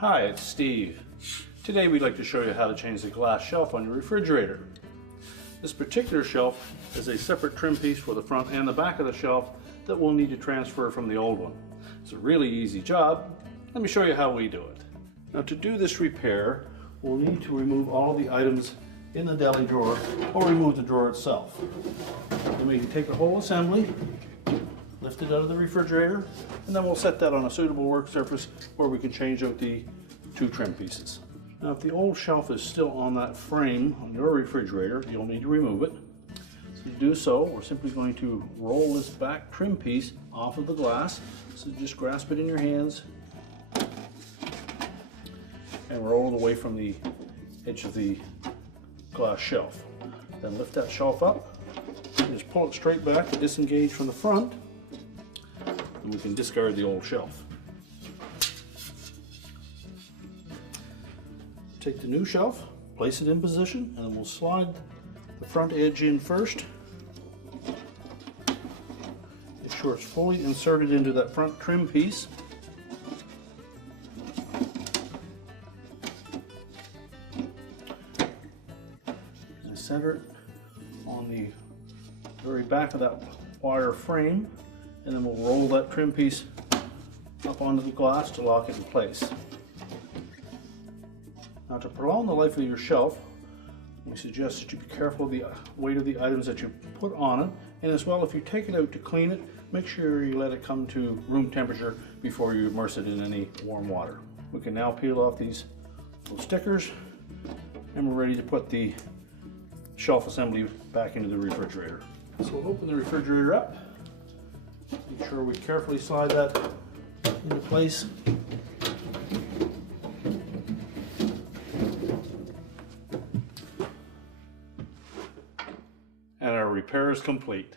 Hi, it's Steve. Today we'd like to show you how to change the glass shelf on your refrigerator. This particular shelf is a separate trim piece for the front and the back of the shelf that we'll need to transfer from the old one. It's a really easy job. Let me show you how we do it. Now, to do this repair, we'll need to remove all the items in the deli drawer or remove the drawer itself. Then we can take the whole assembly, lift it out of the refrigerator, and then we'll set that on a suitable work surface where we can change out the two trim pieces. Now, if the old shelf is still on that frame on your refrigerator, you'll need to remove it. So to do so, we're simply going to roll this back trim piece off of the glass. So just grasp it in your hands and roll it away from the edge of the glass shelf. Then lift that shelf up and just pull it straight back to disengage from the front, and we can discard the old shelf. Take the new shelf, place it in position, and then we'll slide the front edge in first. Make sure it's fully inserted into that front trim piece. And center it on the very back of that wire frame, and then we'll roll that trim piece up onto the glass to lock it in place. Now, to prolong the life of your shelf, we suggest that you be careful of the weight of the items that you put on it, and as well, if you take it out to clean it, make sure you let it come to room temperature before you immerse it in any warm water. We can now peel off these little stickers, and we're ready to put the shelf assembly back into the refrigerator. So we'll open the refrigerator up. Make sure we carefully slide that into place. And our repair is complete.